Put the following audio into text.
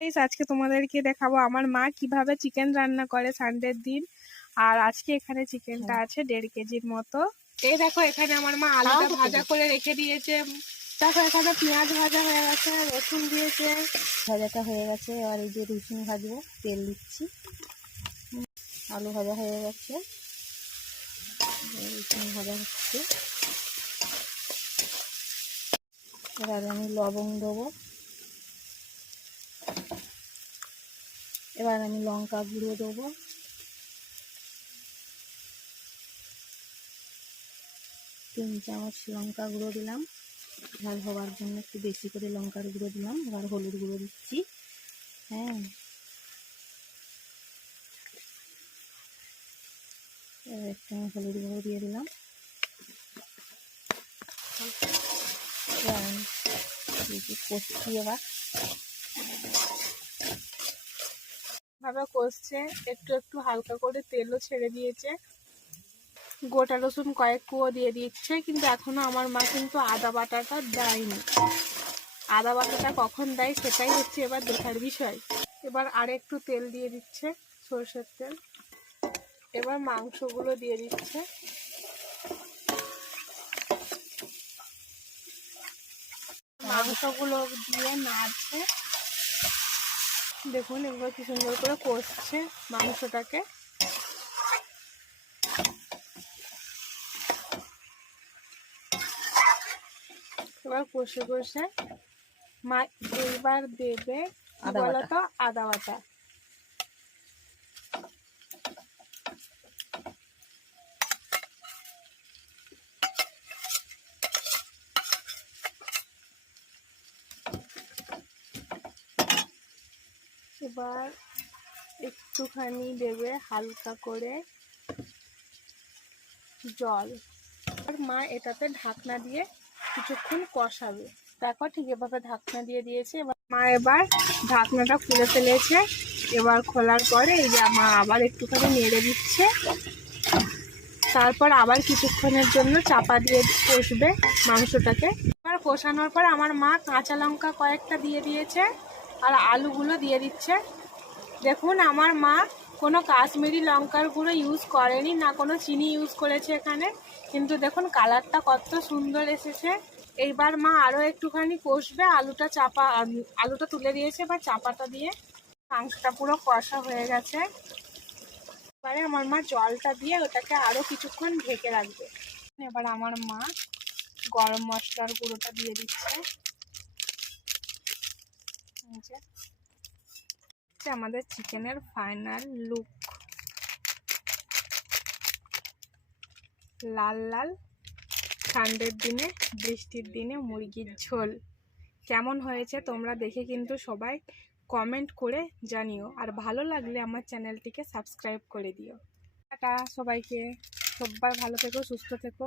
আজকে তোমাদেরকে দেখাবো আমার মা কিভাবে চিকেন রান্না করে সানডের দিন। আর আজকে এখানে চিকেনটা আছে 1.5 কেজির মতো। এই দেখো এখানে আমার মা আলুটা ভাজা করে রেখে দিয়েছে। দেখো এখানে পেঁয়াজ ভাজা হয়ে গেছে, রসুন দিয়েছে, ভাজাটা হয়ে গেছে। আর এই যে রসুন ভাজবো, তেল দিচ্ছি। আলু ভাজা হয়ে গেছে, রসুন ভাজা হচ্ছে। এবার আমি লবঙ্গ দেবো, এবার আমি লঙ্কা গুঁড়ো দেবো, 3 চামচ লঙ্কা গুঁড়ো দিলাম। ঝাল হওয়ার জন্য একটু বেশি করে লঙ্কার গুঁড়ো দিলাম। এবার হলুদ গুঁড়ো দিচ্ছি। হ্যাঁ, এবার একটু হলুদ গুঁড়ো দিয়ে দিলাম। কষছি এবার ভাবে কষছে, একটু একটু হালকা করে তেলও ছেড়ে দিয়েছে। গোটা রসুন কয়েক কুয়ো দিয়ে দিচ্ছে, কিন্তু এখনো আমার মা কিন্তু আদা বাটাটা দেয়নি। আদা বাটাটা কখন দেয় সেটাই হচ্ছে এবার দেখার বিষয়। এবার আর একটু তেল দিয়ে দিচ্ছে, সরষের তেল। এবার মাংসগুলো দিয়ে দিচ্ছে। মাংসগুলো দিয়ে নাড়ছে। দেখুন এবার কি সুন্দর করে কষছে মাংসটাকে। এবার কষে কষে মা এইবার দেবে বলতো আদা বাটা। এবার একটুখানি দেবে হালকা করে জল। আর মা এটাতে ঢাকনা দিয়ে কিছুক্ষণ কষাবে। দেখো ঠিক এভাবে ঢাকনা দিয়ে দিয়েছে। এবার মা এবার ঢাকনাটা খুলে ফেলেছে। এবার খোলার পরে এই যে মা আবার একটুখানি নেড়ে দিচ্ছে। তারপর আবার কিছুক্ষণের জন্য চাপা দিয়ে কষবে মাংসটাকে। এবার কষানোর পর আমার মা কাঁচা লঙ্কা কয়েকটা দিয়ে দিয়েছে আর আলুগুলো দিয়ে দিচ্ছে। দেখুন আমার মা কোনো কাশ্মীরি লঙ্কার গুঁড়ো ইউজ করেনি, না কোনো চিনি ইউজ করেছে এখানে, কিন্তু দেখুন কালারটা কত সুন্দর এসেছে। এইবার মা আরও একটুখানি কষবে। আলুটা তুলে দিয়েছে, এবার চাপাটা দিয়ে মাংসটা পুরো কষা হয়ে গেছে। এবারে আমার মা জলটা দিয়ে ওটাকে আরও কিছুক্ষণ ঢেকে রাখবে। এবার আমার মা গরম মশলার গুঁড়োটা দিয়ে দিচ্ছে। আমাদের চিকেনের ফাইনাল লুক, লাল লাল ঠান্ডার দিনে বৃষ্টির দিনে মুরগির ঝোল। কেমন হয়েছে তোমরা দেখে কিন্তু সবাই কমেন্ট করে জানিও। আর ভালো লাগলে আমার চ্যানেলটিকে সাবস্ক্রাইব করে দিও। টাটা সবাইকে, সবাই ভালো থেকো, সুস্থ থেকো।